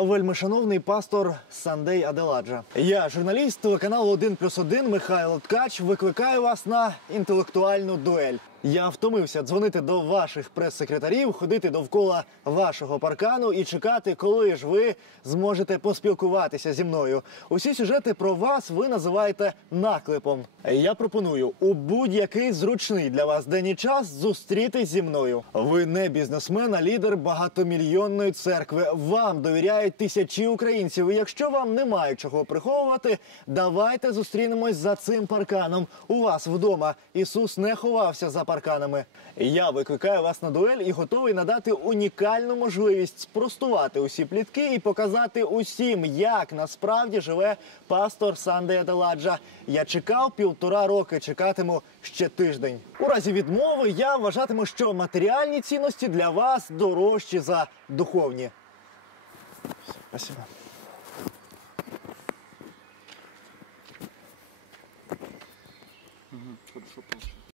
Вельмишановний пастор Сандей Аделаджа. Я, журналіст телеканалу 1 плюс 1 Михайло Ткач, викликаю вас на інтелектуальну дуель. Я втомився дзвонити до ваших прес-секретарів, ходити довкола вашого паркану і чекати, коли ж ви зможете поспілкуватися зі мною. Усі сюжети про вас ви називаєте наклепом. Я пропоную у будь-який зручний для вас день і час зустрітись зі мною. Ви не бізнесмен, а лідер багатомільйонної церкви. Вам довіряють тисячі українців. І якщо вам немає чого приховувати, давайте зустрінемось за цим парканом. У вас вдома Ісус не ховався за парканами. Я викликаю вас на дуель і готовий надати унікальну можливість спростувати усі плітки і показати усім, як насправді живе пастор Сандей Аделаджа. Я чекав півтора роки, чекатиму ще тиждень. У разі відмови я вважатиму, що матеріальні цінності для вас дорожчі за духовні. Спасибо.